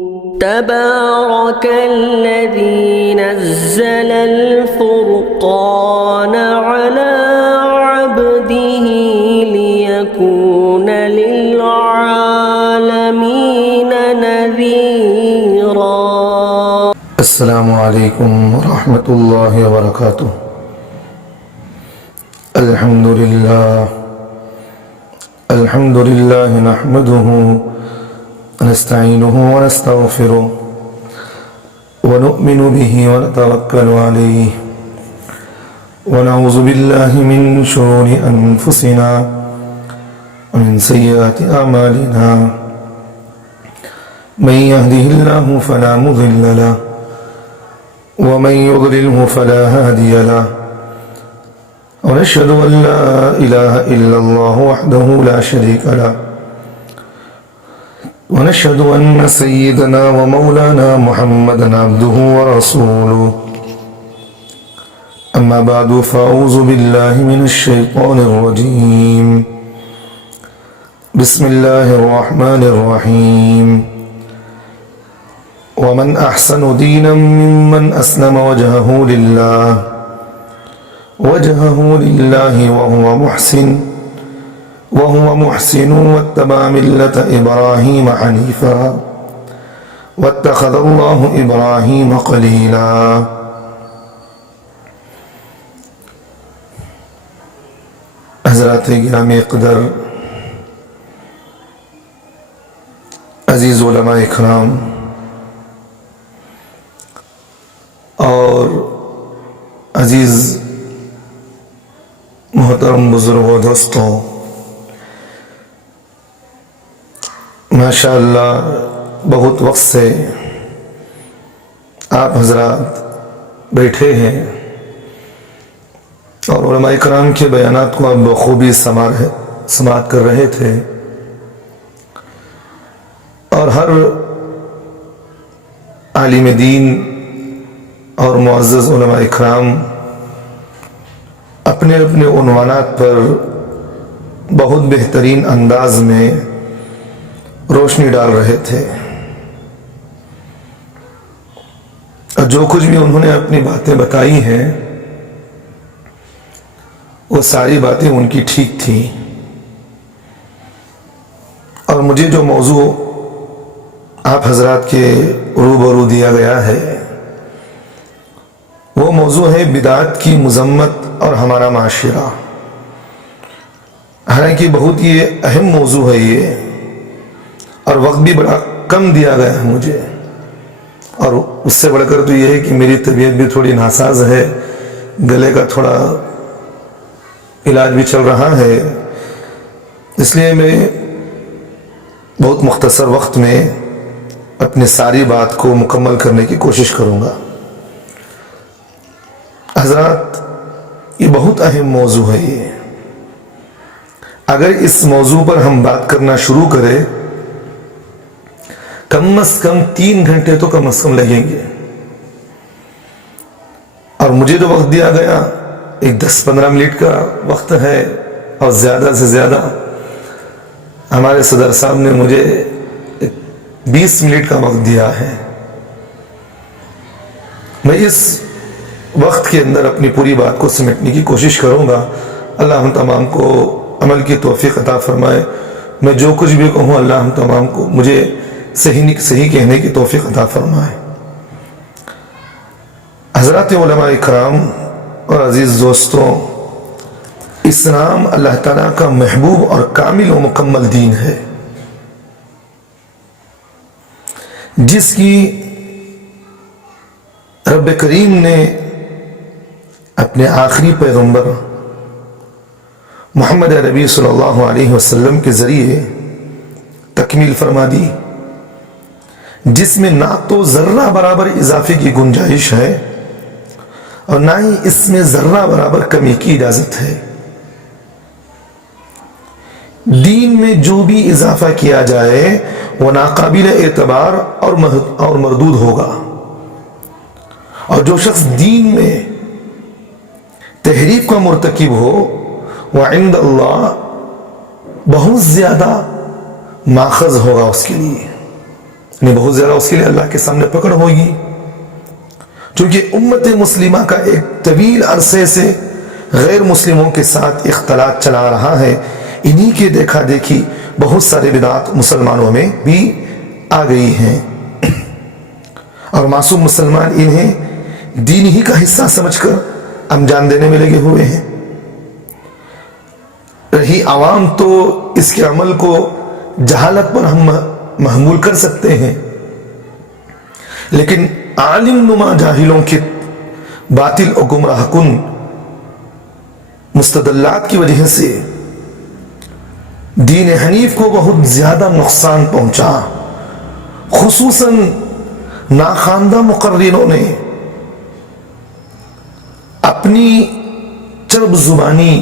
تبارك الذي نزل الفرقان على عبده ليكون للعالمين نذيرا. السلام علیکم ورحمۃ اللہ وبرکاتہ. الحمد للہ نحمده ونستعینه ونستغفره ونؤمن به ونتوکل علیہ ونعوذ باللہ من شرور انفسنا ومن سیئات اعمالنا من يهده الله فلا مضل له ومن يضلله فلا هادي له ونشهد أن لا إله إلا الله وحده لا شريك له ونشهد أن سيدنا ومولانا محمدا عبده ورسوله. أما بعد فأعوذ بالله من الشيطان الرجيم. بسم الله الرحمن الرحيم. ومن أحسن دينا ممن أسلم وجهه لله وهو محسن واتبع ملة إبراهيم حنيفا واتخذ الله إبراهيم خليلا. حضرات گرامی قدر، عزیز علماء اکرام اور عزیز محترم بزرگوں دوستوں، ماشاءاللہ بہت وقت سے آپ حضرات بیٹھے ہیں اور علماء کرام کے بیانات کو آپ بخوبی سماعت کر رہے تھے، اور ہر عالم دین اور معزز علماء کرام اپنے اپنے عنوانات پر بہت بہترین انداز میں روشنی ڈال رہے تھے، اور جو کچھ بھی انہوں نے اپنی باتیں بتائی ہیں وہ ساری باتیں ان کی ٹھیک تھیں، اور مجھے جو موضوع آپ حضرات کے روبرو دیا گیا ہے وہ موضوع ہے بدعات کی مذمت اور ہمارا معاشرہ. حالانکہ بہت یہ اہم موضوع ہے یہ، اور وقت بھی بڑا کم دیا گیا ہے مجھے، اور اس سے بڑھ کر تو یہ ہے کہ میری طبیعت بھی تھوڑی ناساز ہے، گلے کا تھوڑا علاج بھی چل رہا ہے، اس لیے میں بہت مختصر وقت میں اپنی ساری بات کو مکمل کرنے کی کوشش کروں گا. حضرات، یہ بہت اہم موضوع ہے یہ. اگر اس موضوع پر ہم بات کرنا شروع کریں کم از کم 3 گھنٹے تو کم از کم لگیں گے، اور مجھے جو وقت دیا گیا ایک 10-15 منٹ کا وقت ہے، اور زیادہ سے زیادہ ہمارے صدر صاحب نے مجھے 20 منٹ کا وقت دیا ہے. میں اس وقت کے اندر اپنی پوری بات کو سمیٹنے کی کوشش کروں گا. اللہ ہم تمام کو عمل کی توفیق عطا فرمائے. میں جو کچھ بھی کہوں اللہ ہم تمام کو مجھے صحیح کہنے کی توفیق عطا فرمائے. حضرات علماء کرام اور عزیز دوستوں، اسلام اللہ تعالیٰ کا محبوب اور کامل و مکمل دین ہے، جس کی رب کریم نے اپنے آخری پیغمبر محمد عربی صلی اللہ علیہ وسلم کے ذریعے تکمیل فرما دی، جس میں نہ تو ذرہ برابر اضافے کی گنجائش ہے اور نہ ہی اس میں ذرہ برابر کمی کی اجازت ہے. دین میں جو بھی اضافہ کیا جائے وہ ناقابل اعتبار اور مردود ہوگا، اور جو شخص دین میں تحریف کا مرتکب ہو وہ عند اللہ بہت زیادہ ماخذ ہوگا اس کے لیے. نہیں بہت زیادہ اس کے لیے اللہ کے سامنے پکڑ ہوگی، چونکہ امت مسلمہ کا ایک طویل عرصے سے غیر مسلموں کے ساتھ اختلاط چلا رہا ہے، انہی کے دیکھا دیکھی بہت سارے بدعات مسلمانوں میں بھی آ گئی ہیں، اور معصوم مسلمان انہیں دین ہی کا حصہ سمجھ کر انجام دینے میں لگے ہوئے ہیں۔ رہی عوام تو اس کے عمل کو جہالت پر ہم محمول کر سکتے ہیں، لیکن عالم نما جاہلوں کے باطل و گمراہ کن مستدلات کی وجہ سے دین حنیف کو بہت زیادہ نقصان پہنچا، خصوصاً ناخواندہ مقررینوں نے اپنی چرب زبانی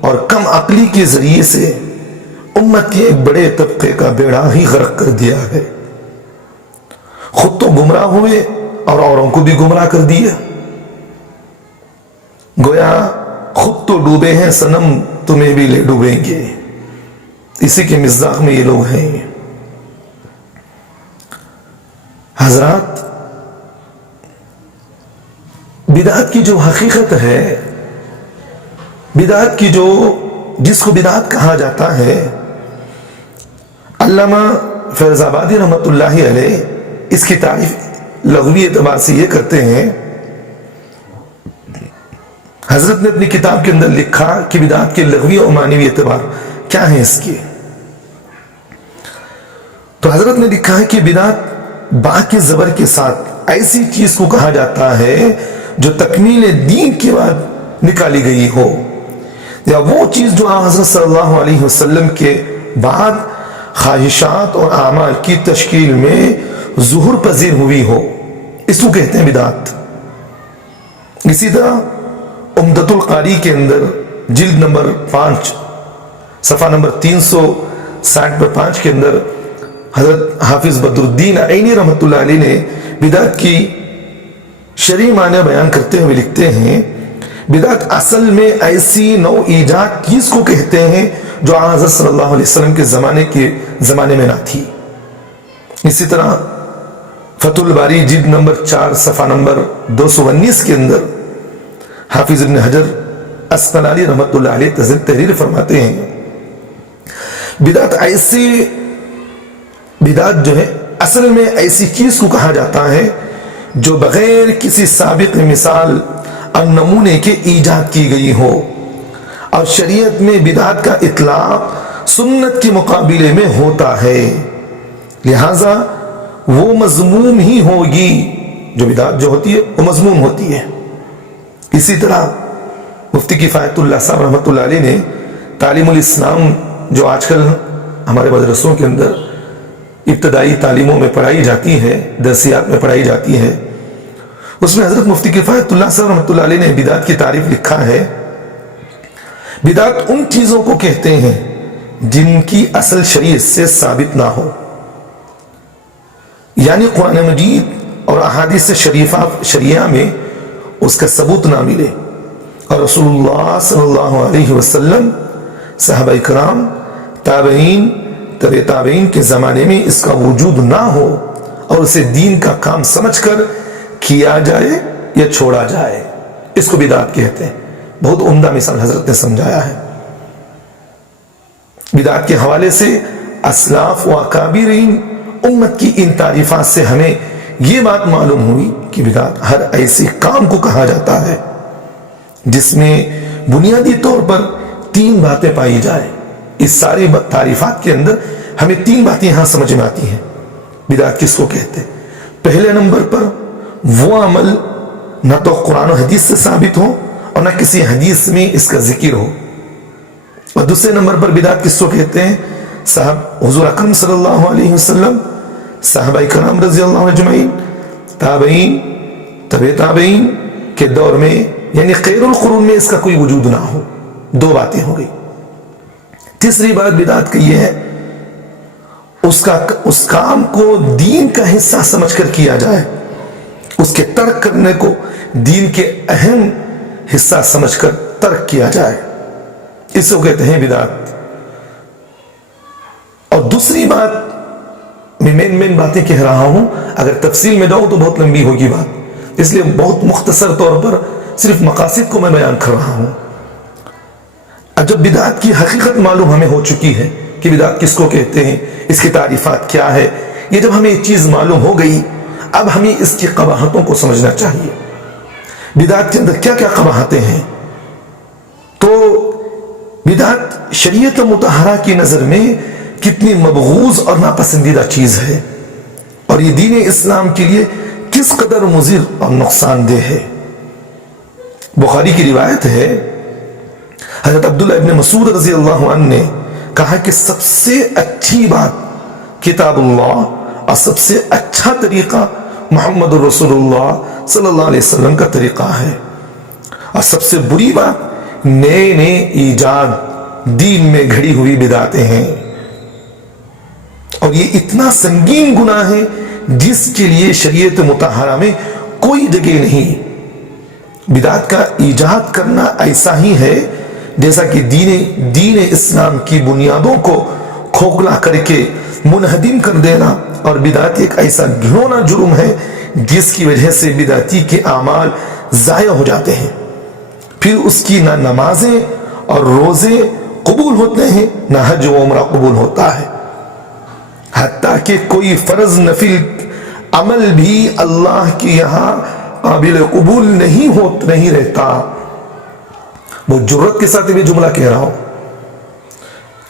اور کم عقلی کے ذریعے سے امت کے ایک بڑے طبقے کا بیڑا ہی غرق کر دیا ہے، خود تو گمراہ ہوئے اور اوروں کو بھی گمراہ کر دیا، گویا خود تو ڈوبے ہیں صنم تمہیں بھی لے ڈوبیں گے، اسی کے مزاق میں یہ لوگ ہیں۔ حضرات، بدعت کی جو حقیقت ہے، بدعت کی جس کو بدعت کہا جاتا ہے، علامہ فیض آبادی رحمت اللہ علیہ اس کی تعریف لغوی اعتبار سے یہ کرتے ہیں، حضرت نے اپنی کتاب کے اندر لکھا کہ بدعت کے لغوی اور معنوی اعتبار کیا ہیں اس کے، تو حضرت نے لکھا ہے کہ بدعت با کے زبر کے ساتھ ایسی چیز کو کہا جاتا ہے جو تکمیل دین کے بعد نکالی گئی ہو، یا وہ چیز جو حضرت صلی اللہ علیہ وسلم کے بعد خواہشات اور اعمال کی تشکیل میں ظہور پذیر ہوئی ہو، اس کو کہتے ہیں بدعت۔ اسی طرح عمدۃ القاری کے اندر جلد نمبر 5 صفحہ نمبر 360/5 کے اندر حضرت حافظ بدر الدین عینی رحمت اللہ علیہ نے بدعت کی شرعی معنی بیان کرتے ہوئے لکھتے ہیں، بدعت اصل میں ایسی نو ایجاد چیز کو کہتے ہیں جو حضرت صلی اللہ علیہ وسلم کے زمانے میں نہ تھی۔ اسی طرح فتح الباری جلد نمبر 4 صفحہ نمبر 219 کے اندر حافظ ابن حجر اسقلانی رحمت اللہ علیہ تحریر فرماتے ہیں، بدعت جو ہے اصل میں ایسی چیز کو کہا جاتا ہے جو بغیر کسی سابق مثال اور نمونے کے ایجاد کی گئی ہو، اور شریعت میں بدعت کا اطلاق سنت کے مقابلے میں ہوتا ہے، لہذا وہ مذموم ہی ہوگی، جو بدعت جو ہوتی ہے وہ مذموم ہوتی ہے۔ اسی طرح مفتی کفایت اللہ صاحب رحمۃ اللہ علیہ نے تعلیم الاسلام جو آج کل ہمارے مدرسوں کے اندر ابتدائی تعلیموں میں پڑھائی جاتی ہے، درسیات میں پڑھائی جاتی ہے، اس میں حضرت مفتی کفایت اللہ صاحب رحمۃ اللہ علیہ نے بدعت کی تعریف لکھا ہے، بدعت ان چیزوں کو کہتے ہیں جن کی اصل شریعت سے ثابت نہ ہو، یعنی قرآن مجید اور احادیث شریعہ میں اس کا ثبوت نہ ملے، اور رسول اللہ صلی اللہ علیہ وسلم، صحابہ کرام، تابعین، تبع تابعین کے زمانے میں اس کا وجود نہ ہو، اور اسے دین کا کام سمجھ کر کیا جائے یا چھوڑا جائے، اس کو بدعت کہتے ہیں۔ بہت عمدہ مثال حضرت نے سمجھایا ہے۔ بدعت کے حوالے سے اسلاف و اکابرین امت کی ان تعریفات سے ہمیں یہ بات معلوم ہوئی کہ بدعت ہر ایسے کام کو کہا جاتا ہے جس میں بنیادی طور پر 3 باتیں پائی جائیں۔ اس ساری تعریفات کے اندر ہمیں 3 باتیں یہاں سمجھ میں آتی ہیں بدعت کس کو کہتے ہیں۔ پہلے نمبر پر وہ عمل نہ تو قرآن و حدیث سے ثابت ہو اور نہ کسی حدیث میں اس کا ذکر ہو، اور دوسرے نمبر پر بدعت کس کو کہتے ہیں؟ حضور اکرم صلی اللہ علیہ وسلم، صحابہ کرام رضی اللہ عنہ اجمعین، تابعین، تبع تابعین کے دور میں، یعنی خیر القرون میں اس کا کوئی وجود نہ ہو۔ 2 باتیں ہو گئی۔ تیسری بات بدعت کی یہ ہے اس کام کو دین کا حصہ سمجھ کر کیا جائے، اس کے ترک کرنے کو دین کے اہم حصہ سمجھ کر ترک کیا جائے، اس کو کہتے ہیں بدعت۔ اور دوسری بات میں مین باتیں کہہ رہا ہوں، اگر تفصیل میں جاؤں تو بہت لمبی ہوگی بات، اس لیے بہت مختصر طور پر صرف مقاصد کو میں بیان کر رہا ہوں۔ اب جب بدعت کی حقیقت معلوم ہمیں ہو چکی ہے کہ بدعت کس کو کہتے ہیں، اس کی تعریفات کیا ہے، یہ جب ہمیں یہ چیز معلوم ہو گئی، اب ہمیں اس کی قباحتوں کو سمجھنا چاہیے۔ بدعت کے اندر کیا کیا قباحتیں ہیں؟ تو بدعت شریعت مطہرہ کی نظر میں کتنی مبغوض اور ناپسندیدہ چیز ہے، اور یہ دین اسلام کے لیے کس قدر مضر اور نقصان دہ ہے۔ بخاری کی روایت ہے، حضرت عبداللہ ابن مسعود رضی اللہ عنہ نے کہا کہ سب سے اچھی بات کتاب اللہ اور سب سے اچھا طریقہ محمد رسول اللہ صلی اللہ علیہ وسلم کا طریقہ ہے، اور سب سے بری بات نئے نئے ایجاد دین میں گھڑی ہوئی بدعتیں ہیں، اور یہ اتنا سنگین گناہ ہے جس کے لیے شریعت مطہرہ میں کوئی جگہ نہیں۔ بدعت کا ایجاد کرنا ایسا ہی ہے جیسا کہ دین اسلام کی بنیادوں کو کھوکھلا کر کے منہدم کر دینا، اور بدعت ایک ایسا گھنونا جرم ہے جس کی وجہ سے بدعتی کے اعمال ضائع ہو جاتے ہیں، پھر اس کی نہ نمازیں اور روزے قبول ہوتے ہیں، نہ حج و عمرہ قبول ہوتا ہے، حتیٰ کہ کوئی فرض نفل عمل بھی اللہ کے یہاں قابل قبول نہیں رہتا۔ وہ جرت کے ساتھ بھی جملہ کہہ رہا ہوں،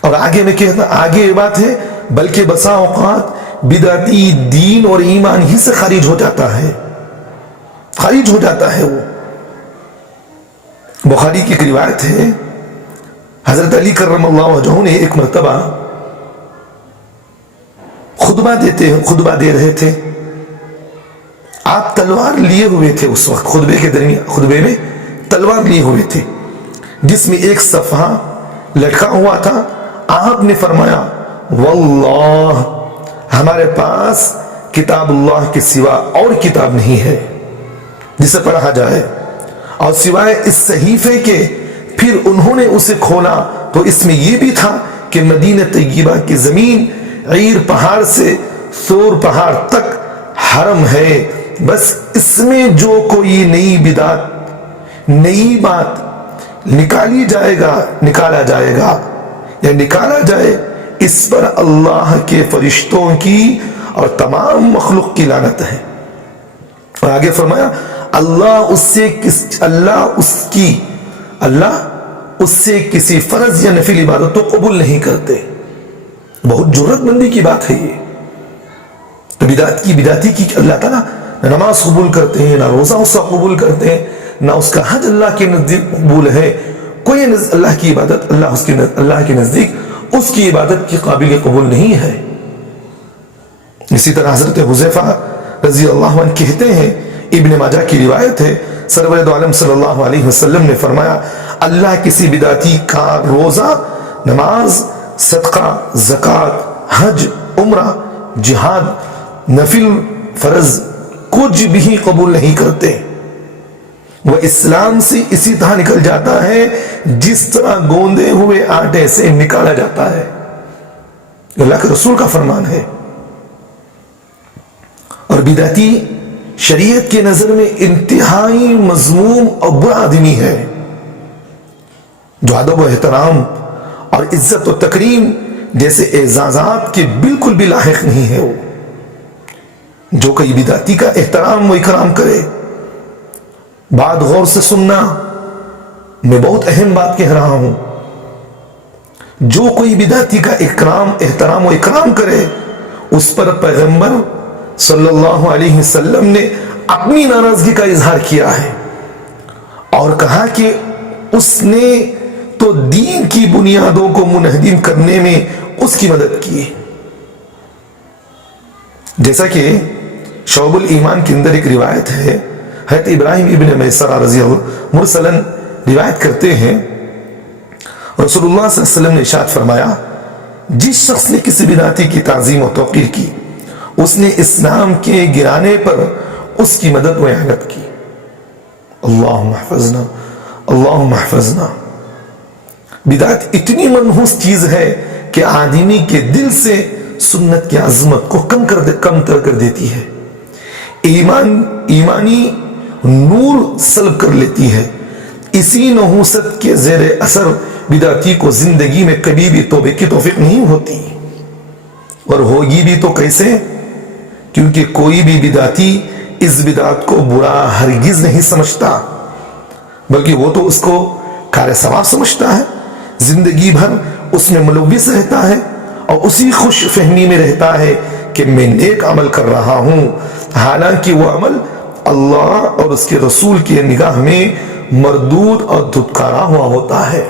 اور آگے میں کہتا آگے یہ بات ہے، بلکہ بسا اوقات بدعتی دین اور ایمان ہی سے خارج ہو جاتا ہے، وہ۔ بخاری کی ایک روایت ہے، حضرت علی کرم اللہ وجہہ نے ایک مرتبہ خطبہ دے رہے تھے، آپ تلوار لیے ہوئے تھے، اس وقت خطبے میں تلوار لیے ہوئے تھے، جس میں ایک صفحہ لٹکا ہوا تھا۔ آپ نے فرمایا واللہ ہمارے پاس کتاب اللہ کے سوا اور کتاب نہیں ہے جسے پڑھا جائے، اور سوائے اس صحیفے کے۔ پھر انہوں نے اسے کھولا تو اس میں یہ بھی تھا کہ مدینہ طیبہ کی زمین عیر پہاڑ سے ثور پہاڑ تک حرم ہے، بس اس میں جو کوئی نئی بدعت، نئی بات نکالا جائے اس پر اللہ کے فرشتوں کی اور تمام مخلوق کی لعنت ہے۔ اور آگے فرمایا اللہ اس سے کسی فرض یا نفل عبادت تو قبول نہیں کرتے۔ بہت جرت مندی کی بات ہے یہ۔ تو بدعتی کی اللہ تعالیٰ نہ نماز قبول کرتے ہیں، نہ روزہ اس کا قبول کرتے ہیں، نہ اس کا حج اللہ کے نزدیک قبول ہے۔ کوئی اللہ کی عبادت اللہ کے نزدیک اس کی عبادت کی قابل قبول نہیں ہے۔ اسی طرح حضرت حذیفہ رضی اللہ عنہ کہتے ہیں، ابن ماجہ کی روایت ہے، سرور دو عالم صلی اللہ علیہ وسلم نے فرمایا اللہ کسی بدعتی کا روزہ، نماز، صدقہ، زکوٰۃ، حج، عمرہ، جہاد، نفل، فرض کچھ بھی قبول نہیں کرتے۔ وہ اسلام سے اسی طرح نکل جاتا ہے جس طرح گوندے ہوئے آٹے سے نکالا جاتا ہے۔ اللہ کے رسول کا فرمان ہے۔ اور بدعتی شریعت کی نظر میں انتہائی مذموم اور برا آدمی ہے، جو ادب و احترام اور عزت و تکریم جیسے اعزازات کے بالکل بھی لاحق نہیں ہے۔ وہ جو کوئی بدعتی کا احترام و اکرام کرے، بات غور سے سننا، میں بہت اہم بات کہہ رہا ہوں، جو کوئی بدعتی کا احترام و اکرام کرے، اس پر پیغمبر صلی اللہ علیہ وسلم نے اپنی ناراضگی کا اظہار کیا ہے، اور کہا کہ اس نے تو دین کی بنیادوں کو منہدم کرنے میں اس کی مدد کی۔ جیسا کہ شعب الایمان کے اندر ایک روایت ہے، حضرت ابراہیم ابن میسرہ رضی اللہ مرسلن روایت کرتے ہیں، رسول اللہ صلی اللہ علیہ وسلم نے ارشاد فرمایا جس شخص نے کسی بدعتی کی تعظیم و توقیر کی، اس نے اسلام کے گرانے پر اس کی مدد و اعانت کی۔ اللہم احفظنا، اللہم احفظنا۔ بدعت اتنی منحوس چیز ہے کہ آدمی کے دل سے سنت کی عظمت کو کم تر کر دیتی ہے، ایمانی نور سلب کر لیتی ہے۔ اسی نحوست کے زیر اثر بدعتی کو زندگی میں کبھی بھی توبے کی توفیق نہیں ہوتی، اور ہوگی بھی تو کیسے؟ کیونکہ کوئی بھی بدعتی اس بدعت کو برا ہرگز نہیں سمجھتا، بلکہ وہ تو اس کو کار ثواب سمجھتا ہے، زندگی بھر اس میں ملوث رہتا ہے اور اسی خوش فہمی میں رہتا ہے کہ میں نیک عمل کر رہا ہوں، حالانکہ وہ عمل اللہ اور اس کے رسول کی نگاہ میں مردود اور دھتکارا ہوا ہوتا ہے۔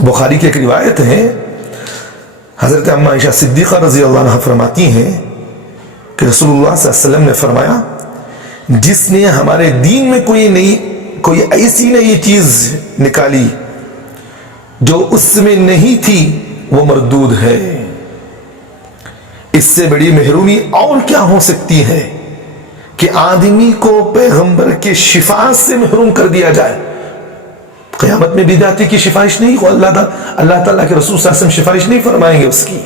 بخاری کی ایک روایت ہے، حضرت اما عائشہ صدیقہ رضی اللہ عنہ فرماتی ہیں کہ رسول اللہ صلی اللہ علیہ وسلم نے فرمایا، جس نے ہمارے دین میں کوئی ایسی نئی چیز نکالی جو اس میں نہیں تھی وہ مردود ہے۔ اس سے بڑی محرومی اور کیا ہو سکتی ہے کہ آدمی کو پیغمبر کے شفاعت سے محروم کر دیا جائے۔ قیامت میں بدعتی کی سفارش نہیں ہو، اللہ تعالیٰ کے رسول صلی اللہ علیہ وسلم سفارش نہیں فرمائیں گے اس کی۔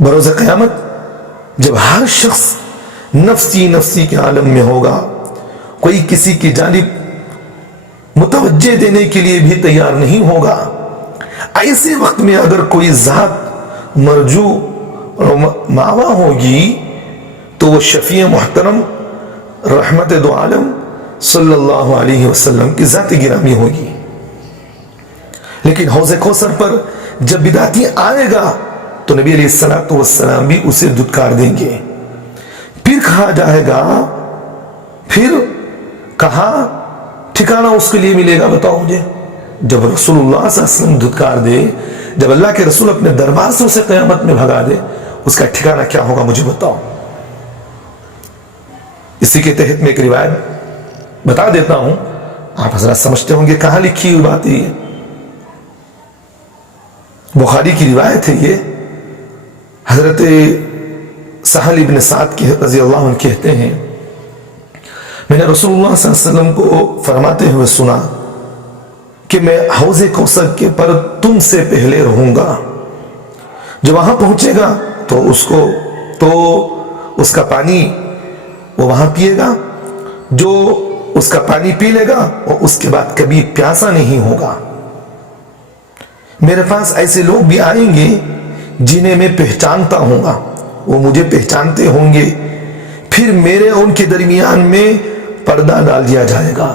بروز قیامت جب ہر شخص نفسی کے عالم میں ہوگا، کوئی کسی کی جانب متوجہ دینے کے لیے بھی تیار نہیں ہوگا، ایسے وقت میں اگر کوئی ذات مرجو اور ماوا ہوگی تو وہ شفیع محترم رحمت دو عالم صلی اللہ علیہ وسلم کی ذات گرامی ہوگی۔ لیکن حوض کوثر پر جب بدعتی آئے گا تو نبی علیہ السلام بھی اسے دھتکار دیں گے۔ پھر کہا جائے گا، پھر کہاں ٹھکانہ اس کے لیے ملے گا؟ بتاؤ مجھے۔ جب رسول اللہ صلی اللہ علیہ وسلم دھتکار دے، جب اللہ کے رسول اپنے دربار سے اسے قیامت میں بھگا دے، اس کا ٹھکانہ کیا ہوگا مجھے بتاؤ۔ اسی کے تحت میں ایک روایت بتا دیتا ہوں، آپ حضرات سمجھتے ہوں گے کہاں لکھی ہوئی بات ہے یہ۔ بخاری کی روایت ہے یہ، حضرت سہل ابن سعد رضی اللہ عنہ کہتے ہیں، میں نے رسول اللہ صلی اللہ علیہ وسلم کو فرماتے ہوئے سنا کہ میں حوض کوثر کے پر تم سے پہلے رہوں گا، جو وہاں پہنچے گا تو اس کا پانی وہ وہاں پیے گا، جو اس کا پانی پی لے گا اور اس کے بعد کبھی پیاسا نہیں ہوگا۔ میرے پاس ایسے لوگ بھی آئیں گے جنہیں میں پہچانتا ہوں گا، وہ مجھے پہچانتے ہوں گے، پھر میرے ان کے درمیان میں پردہ ڈال دیا جائے گا۔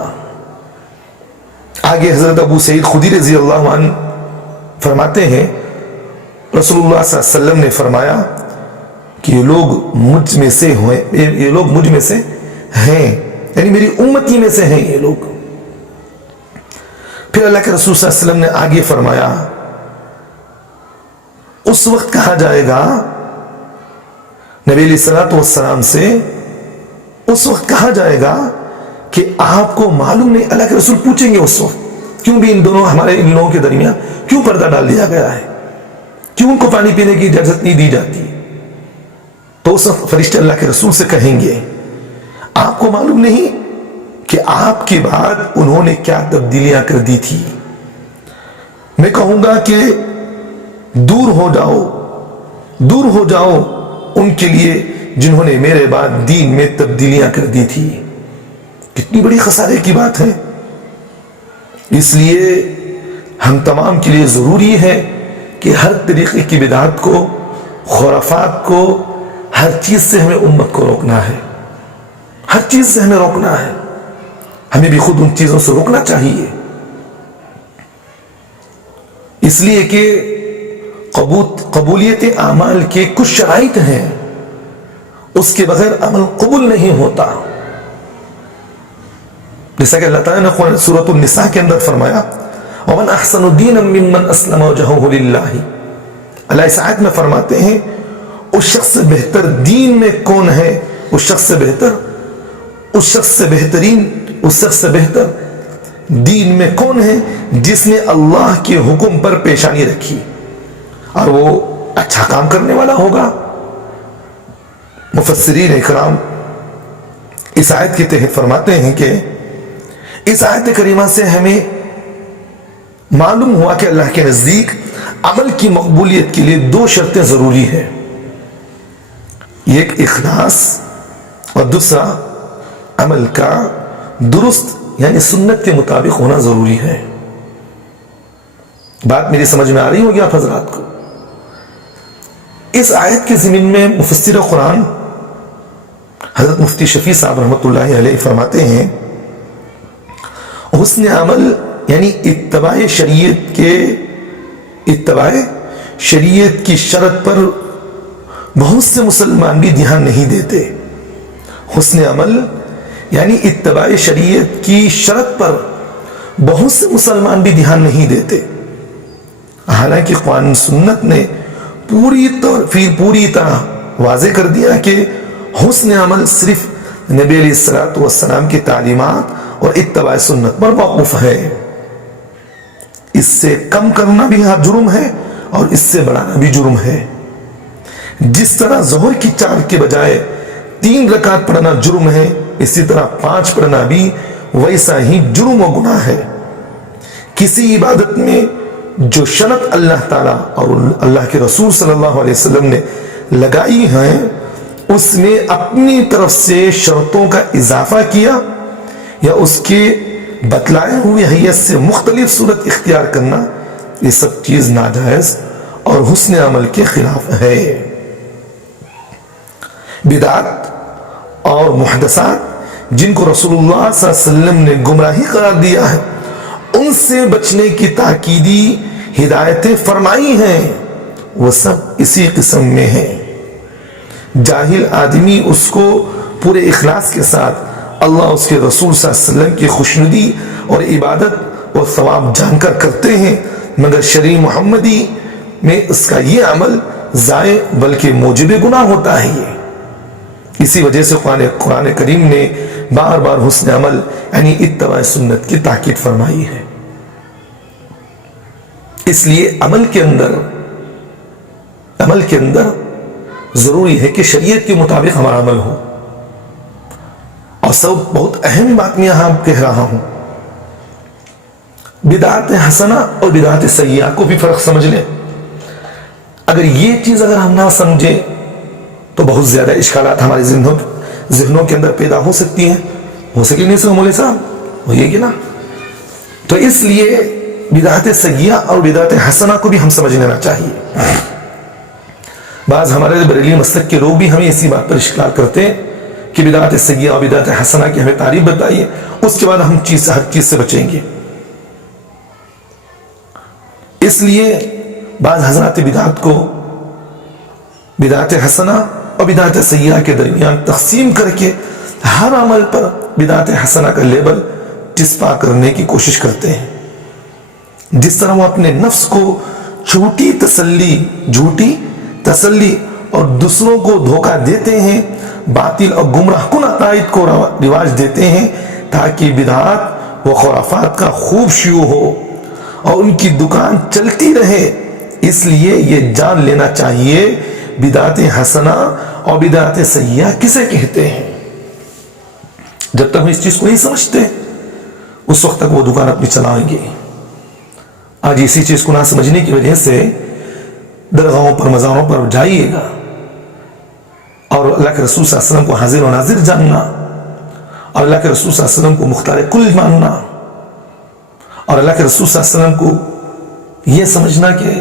آگے حضرت ابو سعید خدری رضی اللہ عنہ فرماتے ہیں، رسول اللہ صلی اللہ علیہ وسلم نے فرمایا کہ یہ لوگ مجھ میں سے ہیں، یعنی میری امتی میں سے ہیں یہ لوگ۔ پھر اللہ کے رسول صلی اللہ علیہ وسلم نے آگے فرمایا، اس وقت کہا جائے گا نبی علیہ الصلوۃ والسلام سے، اس وقت کہا جائے گا کہ آپ کو معلوم نہیں، اللہ کے رسول پوچھیں گے اس وقت، کیوں بھی ان لوگوں کے درمیان کیوں پردہ ڈال دیا گیا ہے، کیوں ان کو پانی پینے کی اجازت نہیں دی جاتی؟ تو اس وقت فرشتے اللہ کے رسول سے کہیں گے، آپ کو معلوم نہیں کہ آپ کے بعد انہوں نے کیا تبدیلیاں کر دی تھی؟ میں کہوں گا کہ دور ہو جاؤ ان کے لیے جنہوں نے میرے بعد دین میں تبدیلیاں کر دی تھی۔ کتنی بڑی خسارے کی بات ہے۔ اس لیے ہم تمام کے لیے ضروری ہے کہ ہر طریقے کی بدعت کو، خرافات کو، ہر چیز سے ہمیں امت کو روکنا ہے، ہر چیز سے ہمیں روکنا ہے، ہمیں بھی خود ان چیزوں سے روکنا چاہیے، اس لیے کہ قبولیت اعمال کے کچھ شرائط ہیں، اس کے بغیر عمل قبول نہیں ہوتا۔ جیسا کہ اللہ تعالیٰ نے سورۃ النساء کے اندر فرمایا، وَمَنْ أَحْسَنُ دِينًا مِّمَّنْ أَسْلَمَ وَجْهَهُ لِلَّهِ۔ اللہ اس آیت میں فرماتے ہیں اس شخص سے بہتر دین میں کون ہے، اس شخص سے بہتر دین میں کون ہے جس نے اللہ کے حکم پر پیشانی رکھی اور وہ اچھا کام کرنے والا ہوگا۔ مفسرین اکرام اس آیت کے تحت فرماتے ہیں کہ اس آیت کریمہ سے ہمیں معلوم ہوا کہ اللہ کے نزدیک عمل کی مقبولیت کے لیے دو شرطیں ضروری ہیں، ایک اخلاص اور دوسرا عمل کا درست یعنی سنت کے مطابق ہونا ضروری ہے۔ بات میری سمجھ میں آ رہی ہوگی آپ حضرات کو؟ اس آیت کے ضمن میں مفسر قرآن حضرت مفتی شفیع صاحب رحمۃ اللہ علیہ فرماتے ہیں، حسن عمل یعنی اتباع شریعت کی شرط پر بہت سے مسلمان بھی دھیان نہیں دیتے۔ حسن عمل یعنی اتباع شریعت کی شرط پر بہت سے مسلمان بھی دھیان نہیں دیتے، حالانکہ قرآن سنت نے پوری طرح واضح کر دیا کہ حسن عمل صرف نبی علیہ الصلوۃ والسلام کی تعلیمات اور اتباع سنت پر موقوف ہے۔ اس سے کم کرنا بھی جرم ہے اور اس سے بڑھانا بھی جرم ہے۔ جس طرح ظہر کی 4 کے بجائے 3 رکعت پڑھنا جرم ہے، اسی طرح 5 پڑھنا بھی ویسا ہی جرم و گناہ ہے۔ کسی عبادت میں جو شرط اللہ تعالیٰ اور اللہ کے رسول صلی اللہ علیہ وسلم نے لگائی ہیں، اس میں اپنی طرف سے شرطوں کا اضافہ کیا یا اس کے بتلائے ہوئے حیثیت سے مختلف صورت اختیار کرنا، یہ سب چیز ناجائز اور حسن عمل کے خلاف ہے۔ بدعات اور محدثات جن کو رسول اللہ صلی اللہ علیہ وسلم نے گمراہی قرار دیا ہے، ان سے بچنے کی تاکیدی ہدایتیں فرمائی ہیں، وہ سب اسی قسم میں ہیں۔ جاہل آدمی اس کو پورے اخلاص کے ساتھ اللہ اس کے رسول صلی اللہ علیہ وسلم کی خوشنودی اور عبادت اور ثواب جان کر کرتے ہیں، مگر شریع محمدی میں اس کا یہ عمل ضائع بلکہ موجب گناہ ہوتا ہے۔ اسی وجہ سے قرآن کریم نے بار بار حسن عمل یعنی اتباع سنت کی تاکید فرمائی ہے۔ اس لیے عمل کے اندر ضروری ہے کہ شریعت کے مطابق ہمارا عمل ہو۔ اور سب بہت اہم بات میں یہاں کہہ رہا ہوں، بدعت حسنہ اور بدعت سیئہ کو بھی فرق سمجھ لیں۔ اگر یہ چیز ہم نہ سمجھیں تو بہت زیادہ اشکالات ہمارے ذہنوں کے اندر پیدا ہو سکتی ہیں۔ ہو سکے نہیں سو مولوی صاحب ہوئے گی نا؟ تو اس لیے بدعت سیئہ اور بدعت حسنہ کو بھی ہم سمجھ لینا چاہیے۔ بعض ہمارے بریلی مسلک کے لوگ بھی ہمیں اسی بات پر اشکال کرتے ہیں کہ بدعت سیئہ اور بدعت حسنہ کی ہمیں تعریف بتائیے، اس کے بعد ہم ہر چیز سے بچیں گے۔ اس لیے بعض حضرات بدعت کو بدعت حسنہ اور بدعت سیئہ کے درمیان تقسیم کر کے ہر عمل پر بدعت حسنہ کا لیبل چسپا کرنے کی کوشش کرتے ہیں۔ جس طرح وہ اپنے نفس کو جھوٹی تسلی اور دوسروں کو دھوکہ دیتے ہیں، باطل اور گمراہ کن عقائد کو رواج دیتے ہیں تاکہ بدعات و خرافات کا خوب شیوع ہو اور ان کی دکان چلتی رہے۔ اس لیے یہ جان لینا چاہیے بدعت حسنہ اور بدعت سیئہ کسے کہتے ہیں۔ جب تک ہم اس چیز کو نہیں سمجھتے اس وقت تک وہ دکان اپنی چلائیں گے۔ آج اسی چیز کو نہ سمجھنے کی وجہ سے درگاہوں پر مزاروں پر جائیے گا اور اللہ کے رسول صلی اللہ علیہ وسلم کو حاضر و ناظر جاننا اور اللہ کے رسول صلی اللہ علیہ وسلم کو مختار کل ماننا اور اللہ کے رسول صلی اللہ علیہ وسلم کو یہ سمجھنا کہ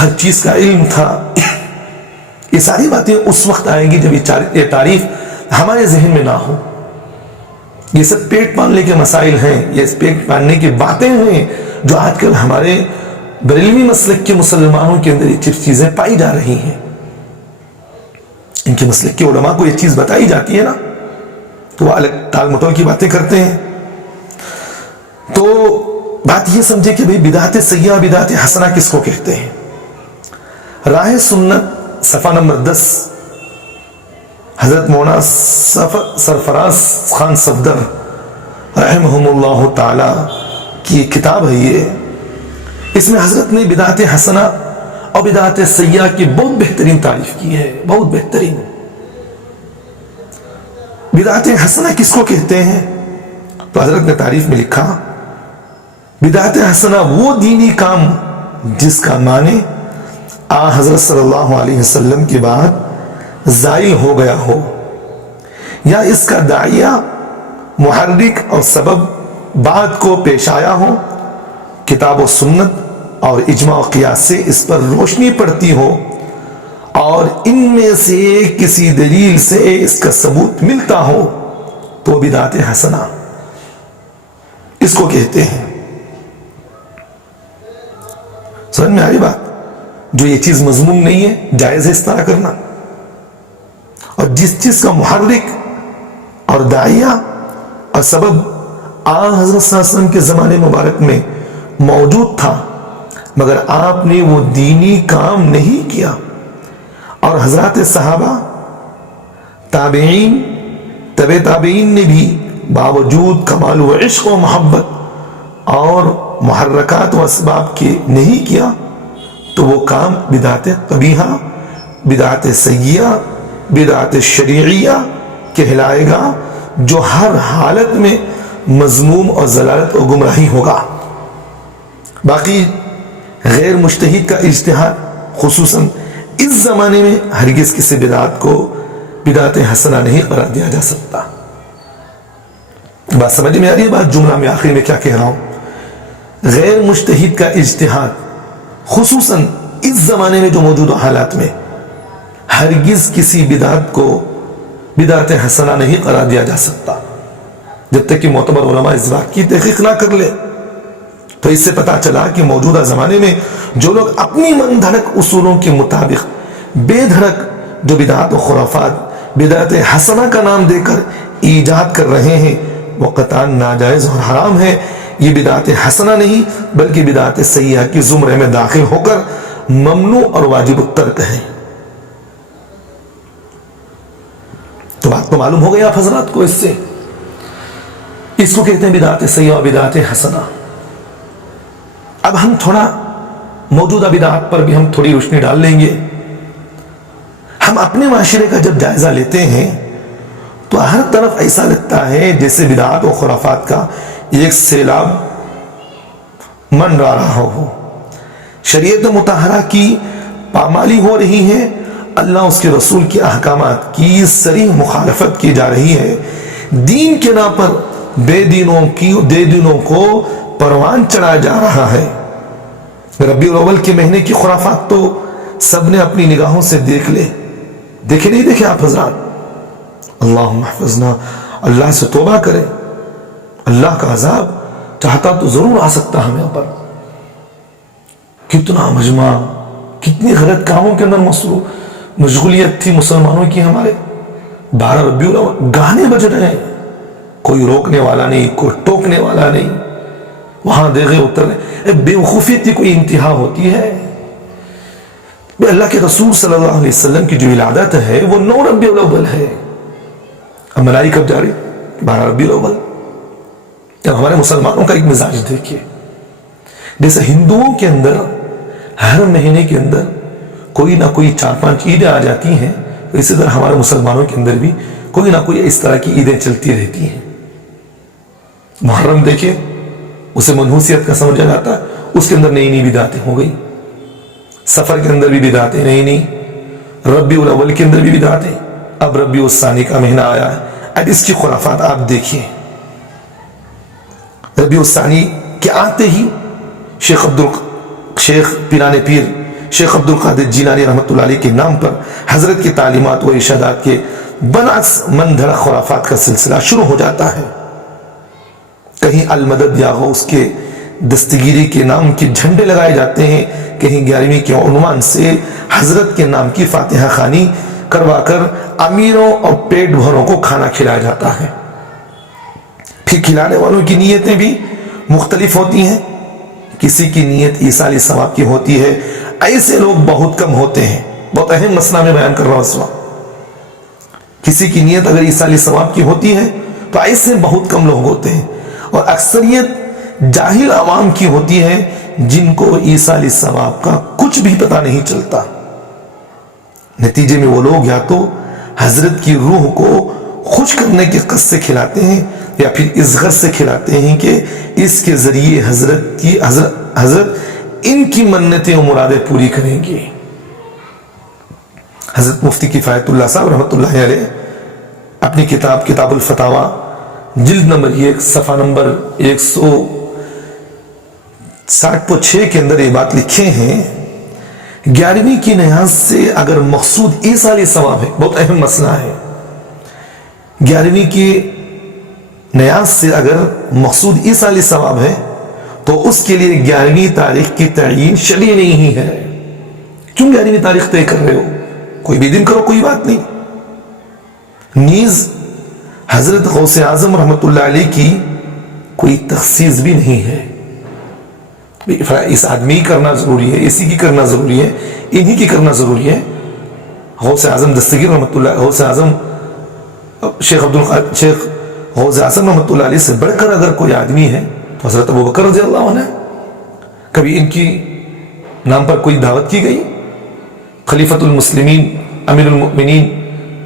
ہر چیز کا علم تھا، یہ ساری باتیں اس وقت آئیں گی جب یہ تعریف ہمارے ذہن میں نہ ہو۔ یہ سب پیٹ پالنے کے مسائل ہیں، یہ پیٹ پالنے کی باتیں ہیں جو آج کل ہمارے بریلوی مسلک کے مسلمانوں کے اندر یہ چیزیں پائی جا رہی ہیں۔ ان کے مسلک کے علماء کو یہ چیز بتائی جاتی ہے نا تو وہ الگ ٹال مٹول کی باتیں کرتے ہیں۔ تو بات یہ سمجھے کہ بھئی بدعت سیئہ بدعت حسنہ کس کو کہتے ہیں۔ راہ سنت صفحہ نمبر 10 حضرت مولانا سرفراز خان صفدر رحمہم اللہ تعالی کی کتاب ہے یہ، اس میں حضرت نے بدعت حسنہ اور بدعت سیئہ کی بہت بہترین تعریف کی ہے، بہت بہترین۔ بدعت حسنہ کس کو کہتے ہیں تو حضرت نے تعریف میں لکھا، بدعت حسنہ وہ دینی کام جس کا معنی حضرت صلی اللہ علیہ وسلم کے بعد زائل ہو گیا ہو، یا اس کا داعیہ محرک اور سبب بعد کو پیش آیا ہو، کتاب و سنت اور اجماع و قیاس سے اس پر روشنی پڑتی ہو، اور ان میں سے کسی دلیل سے اس کا ثبوت ملتا ہو، تو بدعت حسنہ اس کو کہتے ہیں۔ سمجھ میں آئی بات؟ جو یہ چیز مذموم نہیں ہے، جائز ہے اس طرح کرنا، اور جس چیز کا محرک اور داعیہ اور سبب حضرت صلی اللہ علیہ وسلم کے زمانے مبارک میں موجود تھا، مگر آپ نے وہ دینی کام نہیں کیا، اور حضرات صحابہ، تابعین، تبع تابعین نے بھی باوجود کمال و عشق و محبت اور محرکات و اسباب کے نہیں کیا، تو وہ کام بدعت قبیحہ، بدعت سیئہ، بدعت شریعیہ کہلائے گا، جو ہر حالت میں مذموم اور ضلالت و گمراہی ہوگا۔ باقی غیر مجتہد کا اجتہاد خصوصاً اس زمانے میں ہرگز کسی بدعت کو بدعت حسنہ نہیں قرار دیا جا سکتا۔ بات سمجھ میں آ رہی ہے؟ بات جملہ میں آخر میں کیا کہہ رہا ہوں؟ غیر مجتہد کا اجتہاد خصوصاً اس زمانے میں جو موجودہ حالات میں ہرگز کسی بدعت کو بدعت حسنہ نہیں قرار دیا جا سکتا، جب تک کہ معتبر علماء اس بات کی تحقیق نہ کر لے۔ تو اس سے پتا چلا کہ موجودہ زمانے میں جو لوگ اپنی من دھڑک اصولوں کے مطابق بے دھڑک جو بدعات و خرافات بدعت حسنہ کا نام دے کر ایجاد کر رہے ہیں، وہ قطعاً ناجائز اور حرام ہے۔ یہ بدعت حسنہ نہیں بلکہ بدعت سیئہ کی زمرے میں داخل ہو کر ممنوع اور واجب الترک ہے۔ تو بات تو معلوم ہو گئی آپ حضرات کو، اس سے اس کو کہتے ہیں بدعت سیئہ اور بدعت حسنہ۔ اب ہم تھوڑا موجودہ بدعات پر بھی ہم تھوڑی روشنی ڈال لیں گے۔ ہم اپنے معاشرے کا جب جائزہ لیتے ہیں تو ہر طرف ایسا لگتا ہے جیسے بدعات و خرافات کا ایک سیلاب منڈرا رہا ہو، شریعت مطہرہ کی پامالی ہو رہی ہے، اللہ اس کے رسول کے احکامات کی صریح مخالفت کی جا رہی ہے، دین کے نام پر بے دینوں کو پروان چڑھایا جا رہا ہے۔ ربیع الاول کے مہینے کی خرافات تو سب نے اپنی نگاہوں سے دیکھ لے، دیکھے نہیں دیکھے آپ حضرات؟ اللہم احفظنا، اللہ سے توبہ کریں، اللہ کا عذاب چاہتا تو ضرور آ سکتا ہمیں اوپر۔ کتنا مجمع، کتنی غلط کاموں کے اندر مشغولیت تھی مسلمانوں کی۔ ہمارے 12 ربیع الاول گانے بج رہے ہیں، کوئی روکنے والا نہیں، کوئی ٹوکنے والا نہیں، وہاں دیکھے اتر رہے۔ بے وقوفیت کی کوئی انتہا ہوتی ہے؟ اللہ کے رسول صلی اللہ علیہ وسلم کی جو ولادت ہے وہ 9 ربیع الاول ہے، اب منائی کب جاری؟ 12 ربیع الاول۔ ہمارے مسلمانوں کا ایک مزاج دیکھیے، جیسے ہندوؤں کے اندر ہر مہینے کے اندر کوئی نہ کوئی 4-5 عیدیں آ جاتی ہیں، اسی طرح ہمارے مسلمانوں کے اندر بھی کوئی نہ کوئی اس طرح کی عیدیں چلتی رہتی ہیں۔ محرم دیکھیے، اسے منحوسیت کا سمجھا جاتا ہے، اس کے اندر نئی نئی بدعتیں ہو گئی۔ سفر کے اندر بھی بدعتیں نئی، ربیع الاول کے اندر بھی بدعتیں، اب ربیع الثانی کا مہینہ آیا ہے، اب اس کی خرافات آپ دیکھیے۔ ربیع الثانی کے آتے ہی شیخ پیران پیر شیخ عبد القادر جیلانی رحمۃ اللہ علیہ کے نام پر حضرت کی تعلیمات و ارشادات کے برعکس من دھڑک خرافات کا سلسلہ شروع ہو جاتا ہے۔ کہیں المدد یا غوث کے دستگیری کے نام کے جھنڈے لگائے جاتے ہیں، کہیں 11ویں کے عنوان سے حضرت کے نام کی فاتحہ خوانی کروا کر امیروں اور پیٹ بھروں کو کھانا کھلایا جاتا ہے۔ پھر کھلانے والوں کی نیتیں بھی مختلف ہوتی ہیں، کسی کی نیت ایصال ثواب کی ہوتی ہے، ایسے لوگ بہت کم ہوتے ہیں۔ بہت اہم مسئلہ میں بیان کر رہا ہوں اس وقت۔ کسی کی نیت اگر ایصال ثواب کی ہوتی ہے تو ایسے بہت کم لوگ ہوتے ہیں، اور اکثریت جاہل عوام کی ہوتی ہے جن کو ایصال ثواب کا کچھ بھی پتہ نہیں چلتا۔ نتیجے میں وہ لوگ یا تو حضرت کی روح کو خوش کرنے کے قصد سے کھلاتے ہیں، یا پھر اس غرض سے کھلاتے ہیں کہ اس کے ذریعے حضرت ان کی منتیں و مرادیں پوری کریں گی۔ حضرت مفتی کفایت اللہ صاحب رحمۃ اللہ علیہ اپنی کتاب کتاب الفتاوی جلد نمبر 1 صفحہ نمبر 160.6 کے اندر یہ بات لکھے ہیں، 11ویں کی نیاز سے اگر مقصود ایصال ثواب ہے، بہت اہم مسئلہ ہے، 11ویں کی نیاز سے اگر مقصود ایصال ثواب ہے تو اس کے لیے 11ویں تاریخ کی تعیین شرعی نہیں ہے۔ کیوں 11ویں تاریخ طے کر رہے ہو؟ کوئی بھی دن کرو، کوئی بات نہیں۔ نیز حضرت غوث اعظم رحمۃ اللہ علیہ کی کوئی تخصیص بھی نہیں ہے، اس آدمی کی کرنا ضروری ہے، اسی کی کرنا ضروری ہے، انہی کی کرنا ضروری ہے۔ غوث اعظم دستگیر رحمۃ اللہ، غوث اعظم شیخ غوث اعظم رحمۃ اللہ علیہ سے بڑھ کر اگر کوئی آدمی ہے تو حضرت ابوبکر رضی اللہ عنہ۔ کبھی ان کی نام پر کوئی دعوت کی گئی؟ خلیفۃ المسلمین امیر المؤمنین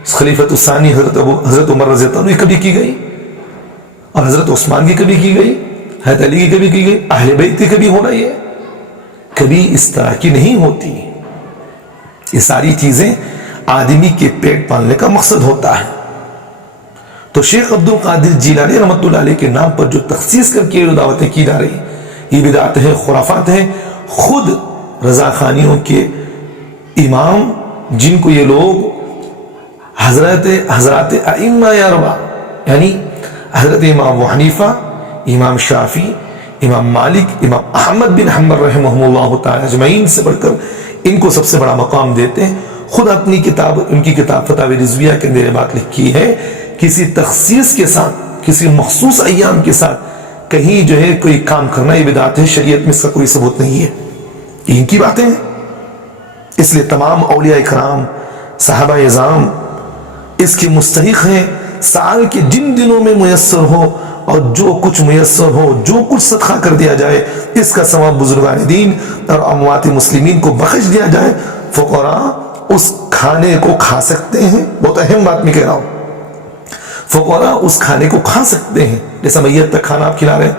خلیفۃ الثانی حضرت عمر رضی اللہ عنہ کبھی کی گئی؟ اور حضرت عثمان کی کبھی کی گئی؟ حضرت علی کی کبھی کی گئی؟ اہل بیت کی کبھی ہو رہی ہے؟ کبھی اس طرح کی نہیں ہوتی۔ یہ ساری چیزیں آدمی کے پیٹ پالنے کا مقصد ہوتا ہے۔ تو شیخ عبد القادر جیلانی رحمۃ اللہ علیہ کے نام پر جو تخصیص کر کے دعوتیں کی جا رہی یہ بدعت ہیں، خرافات ہیں۔ خود رضا خانیوں کے امام جن کو یہ لوگ حضرات ائمہ اربعہ یعنی حضرت امام ابو حنیفہ، امام شافعی، امام مالک، امام احمد بن حنبل رحمہ اللہ تعالی اجمعین سے بڑھ کر ان کو سب سے بڑا مقام دیتے ہیں۔ خود اپنی کتاب، ان کی کتاب فتاوی رضویہ کے اندر یہ بات لکھی ہے، کسی تخصیص کے ساتھ، کسی مخصوص ایام کے ساتھ کہیں جو ہے کوئی کام کرنا یہ بدعت ہے، شریعت میں اس کا کوئی ثبوت نہیں ہے، ان کی باتیں ہیں۔ اس لیے تمام اولیاء کرام، صحابہ اعظام اس کے مستحق ہیں۔ سال کے جن دنوں میں میسر ہو اور جو کچھ میسر ہو، جو کچھ صدقہ کر دیا جائے، اس کا ثواب بزرگان دین اور اموات مسلمین کو بخش دیا جائے۔ فقراء اس کھانے کو کھا سکتے ہیں، بہت اہم بات میں کہہ رہا ہوں، فقراء اس کھانے کو کھا سکتے ہیں۔ جیسا میت تک کھانا آپ کھلا رہے ہیں،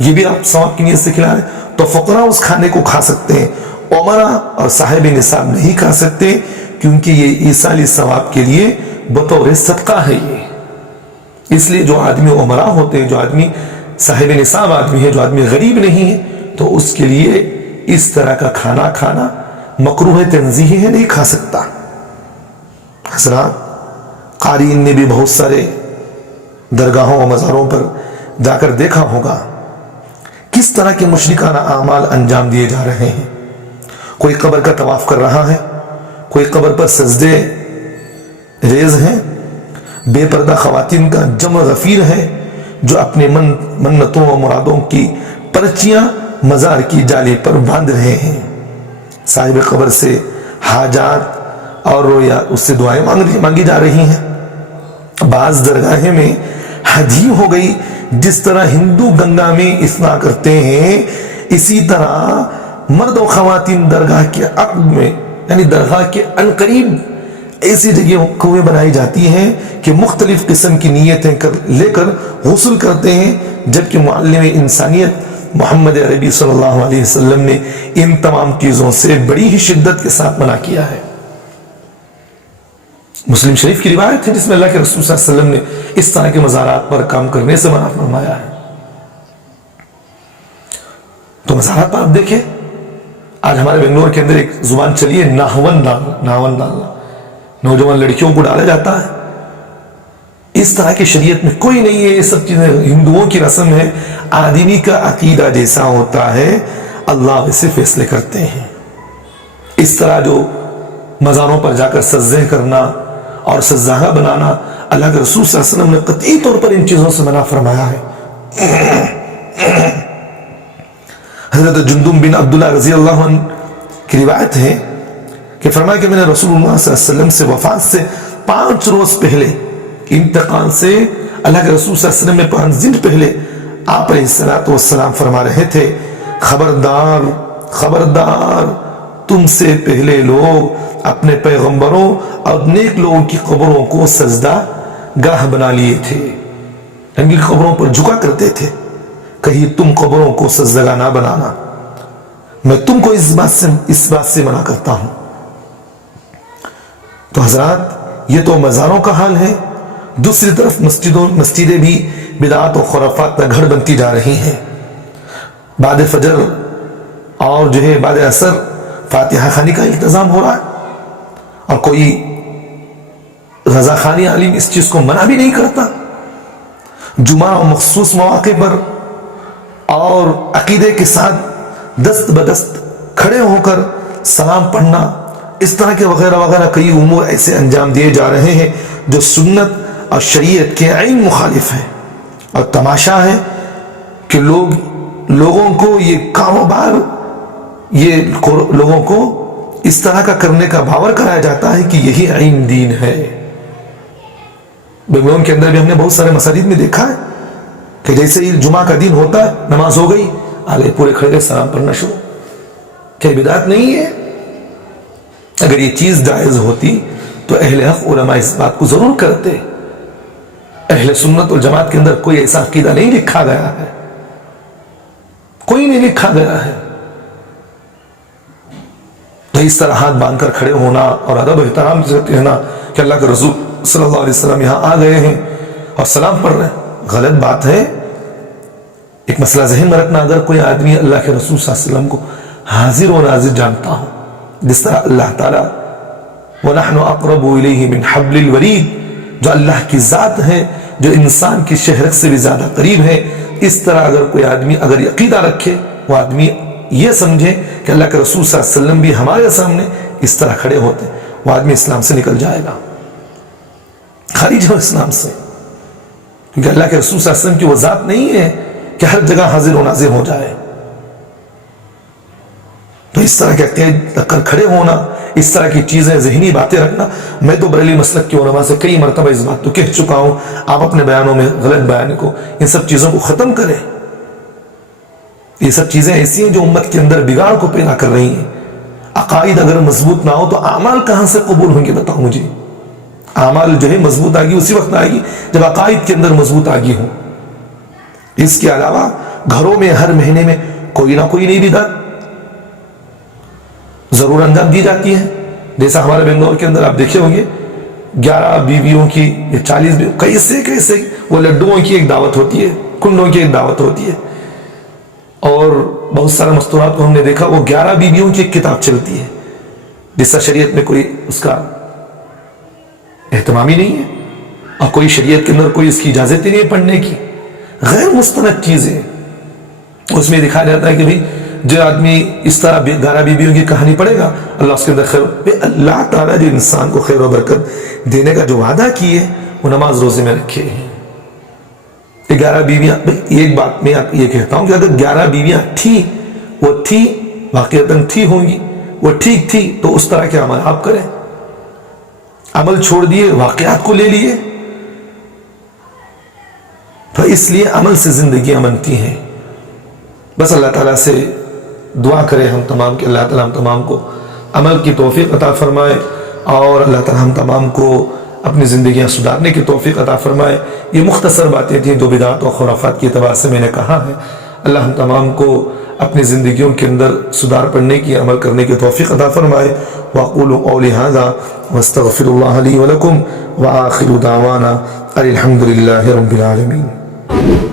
یہ بھی آپ ثواب کی نیت سے کھلا رہے ہیں، تو فقراء اس کھانے کو کھا سکتے ہیں۔ عمرہ اور صاحب نصاب نہیں کھا سکتے، کیونکہ یہ ایصال ثواب کے لیے بطور صدقہ ہے۔ یہ اس لیے جو آدمی عمرہ ہوتے ہیں، جو آدمی صاحب نصاب آدمی ہے، جو آدمی غریب نہیں ہے، تو اس کے لیے اس طرح کا کھانا کھانا مکروہ تنزیہی ہے، نہیں کھا سکتا۔ حضرات قارئین نے بھی بہت سارے درگاہوں و مزاروں پر جا کر دیکھا ہوگا کس طرح کے مشرکانہ اعمال انجام دیے جا رہے ہیں۔ کوئی قبر کا طواف کر رہا ہے، کوئی قبر پر سجدے ریز ہیں، بے پردہ خواتین کا جمع غفیر ہے جو اپنے منتوں و مرادوں کی پرچیاں مزار کی جالی پر باندھ رہے ہیں۔ صاحب قبر سے حاجات اور رویات اس سے دعائیں مانگی جا رہی ہیں۔ بعض درگاہیں میں حد ہی ہو گئی، جس طرح ہندو گنگا میں اسنا کرتے ہیں، اسی طرح مرد و خواتین درگاہ کے عقب میں یعنی درگاہ کے انقریب ایسی جگہ کنویں بنائی جاتی ہیں کہ مختلف قسم کی نیتیں لے کر غسل کرتے ہیں، جبکہ معلم انسانیت محمد عربی صلی اللہ علیہ وسلم نے ان تمام چیزوں سے بڑی ہی شدت کے ساتھ منع کیا ہے۔ مسلم شریف کی روایت ہے جس میں اللہ کے رسول صلی اللہ علیہ وسلم نے اس طرح کے مزارات پر کام کرنے سے منع فرمایا ہے۔ تو مزارات پر آپ دیکھیں، آج ہمارے بنگلور کے اندر ایک زبان چلی ہے ناون ڈالنا، نوجوان لڑکیوں کو ڈالا جاتا ہے۔ اس طرح کی شریعت میں کوئی نہیں ہے، یہ سب چیزیں ہندوؤں کی رسم ہے۔ آدمی کا عقیدہ جیسا ہوتا ہے اللہ ویسے فیصلے کرتے ہیں۔ اس طرح جو مزاروں پر جا کر سجدے کرنا اور سجدہ بنانا، اللہ کے رسول صلی اللہ علیہ وسلم نے قطعی طور پر ان چیزوں سے منع فرمایا ہے۔ حضرت جندب بن عبداللہ رضی اللہ عنہ کی روایت ہے کہ فرمایا کہ میں نے رسول اللہ صلی اللہ علیہ وسلم سے وفات سے 5 روز پہلے، انتقال سے اللہ کے رسول صلی اللہ علیہ وسلم نے 5 دن پہلے آپ علیہ السلام فرما رہے تھے، خبردار خبردار، تم سے پہلے لوگ اپنے پیغمبروں اور نیک لوگوں کی قبروں کو سجدہ گاہ بنا لیے تھے، ان کی قبروں پر جھکا کرتے تھے، کہیں تم قبروں کو سجدہ گاہ نہ بنانا۔ میں تم کو اس بات سے منع کرتا ہوں. تو حضرات یہ تو مزاروں کا حال ہے. دوسری طرف مسجدیں بھی بدعات و خرافات کا گھر بنتی جا رہی ہیں. بعد فجر اور جو ہے بعد عصر فاتحہ خوانی کا التزام ہو رہا ہے اور کوئی رضا خوانی عالم اس چیز کو منع بھی نہیں کرتا. جمعہ و مخصوص مواقع پر اور عقیدے کے ساتھ دست بدست کھڑے ہو کر سلام پڑھنا، اس طرح کے وغیرہ وغیرہ کئی امور ایسے انجام دیے جا رہے ہیں جو سنت اور شریعت کے عین مخالف ہیں. اور تماشا ہے کہ لوگوں کو یہ کاروبار، یہ لوگوں کو اس طرح کا کرنے کا باور کرایا جاتا ہے کہ یہی عین دین ہے. بنگلور کے اندر بھی ہم نے بہت سارے مساجد میں دیکھا ہے کہ جیسے ہی جمعہ کا دن ہوتا ہے، نماز ہو گئی، آگے پورے کھڑے سلام پڑھنا شروع. کیا بدعت نہیں ہے؟ اگر یہ چیز جائز ہوتی تو اہل حق علماء اس بات کو ضرور کرتے. اہل سنت والجماعت کے اندر کوئی ایسا عقیدہ نہیں لکھا گیا ہے، کوئی نہیں لکھا گیا ہے. تو اس طرح ہاتھ باندھ کر کھڑے ہونا اور ادب و احترام سے کہنا کہ اللہ کے رسول صلی اللہ علیہ وسلم یہاں آ گئے ہیں اور سلام پڑھ رہے ہیں، غلط بات ہے. ایک مسئلہ ذہن میں رکھنا، اگر کوئی آدمی اللہ کے رسول صلی اللہ علیہ وسلم کو حاضر و ناظر جانتا ہو، جس طرح اللہ تعالیٰ وَنَحْنُ أَقْرَبُ إِلَيْهِ مِنْ حَبْلِ الْوَرِيدِ، جو اللہ کی ذات ہے، جو انسان کی شہرت سے بھی زیادہ قریب ہے، اس طرح اگر کوئی آدمی اگر عقیدہ رکھے، وہ آدمی یہ سمجھے کہ اللہ کے رسول صلی اللہ علیہ وسلم بھی ہمارے سامنے اس طرح کھڑے ہوتے، وہ آدمی اسلام سے نکل جائے گا، خارج ہو اسلام سے. کیونکہ اللہ کے رسول صلی اللہ علیہ وسلم کی وہ ذات نہیں ہے کہ ہر جگہ حاضر و ناظر ہو جائے. تو اس طرح کے عقیدے رکھ کر کھڑے ہونا، اس طرح کی چیزیں، ذہنی باتیں رکھنا، میں تو بریلی مسلک کے علماء سے کئی مرتبہ اس بات تو کہہ چکا ہوں، آپ اپنے بیانوں میں غلط بیان کو، ان سب چیزوں کو ختم کریں. یہ سب چیزیں ایسی ہیں جو امت کے اندر بگاڑ کو پیدا کر رہی ہیں. عقائد اگر مضبوط نہ ہو تو اعمال کہاں سے قبول ہوں گے؟ بتاؤ مجھے. اعمال جو ہے مضبوط آگی اسی وقت آئے گی جب عقائد کے اندر مضبوط آگی ہو. اس کے علاوہ گھروں میں ہر مہینے میں کوئی نہ کوئی نئی بدعت ضرور انجام دی جاتی ہے. جیسا ہمارے بنگلور کے اندر آپ دیکھے ہوں گے 11 بیویوں کی یا 40 کیسے وہ لڈوؤں کی ایک دعوت ہوتی ہے، کنڈوں کی ایک دعوت ہوتی ہے. اور بہت سارے مستورات کو ہم نے دیکھا وہ 11 بیویوں کی ایک کتاب چلتی ہے، جس کا شریعت میں کوئی اس کا اہتمام ہی نہیں ہے اور کوئی شریعت کے اندر کوئی اس کی اجازت ہی نہیں ہے پڑھنے کی. غیر مستند چیزیں اس میں دکھایا جاتا ہے کہ بھئی جو آدمی اس طرح 11 بیویوں کی کہانی پڑھے گا اللہ اس کے اندر خیر. اللہ تعالیٰ جو انسان کو خیر و برکت دینے کا جو وعدہ کیے وہ نماز روزے میں رکھے ہیں. 11 بیویاں، ایک بات میں یہ کہتا ہوں کہ اگر 11 بیویاں تھی، وہ تھی واقعتاً تھی ہوں گی، وہ ٹھیک تھی، تو اس طرح کے عمل آپ کریں. عمل چھوڑ دیے، واقعات کو لے لیے، تو اس لیے عمل سے زندگیاں بنتی ہیں. بس اللہ تعالیٰ سے دعا کرے ہم تمام کہ اللہ تعالیٰ ہم تمام کو عمل کی توفیق عطا فرمائے اور اللہ تعالیٰ ہم تمام کو اپنی زندگیاں سدھارنے کی توفیق عطا فرمائے. یہ مختصر باتیں تھیں جو بدعات و خرافات کی اعتبار سے میں نے کہا ہے. اللہ ہم تمام کو اپنی زندگیوں کے اندر سدھار پڑھنے کی، عمل کرنے کی توفیق عطا فرمائے. وَأَقُولُ قَوْلِي هَذَا وَاسْتَغْفِرُ اللَّهَ لِي وَلَكُمْ وَآخِرُ دَعْوَانَا الْحَمْدُ لِلَّهِ رَبِّ الْعَالَمِينَ.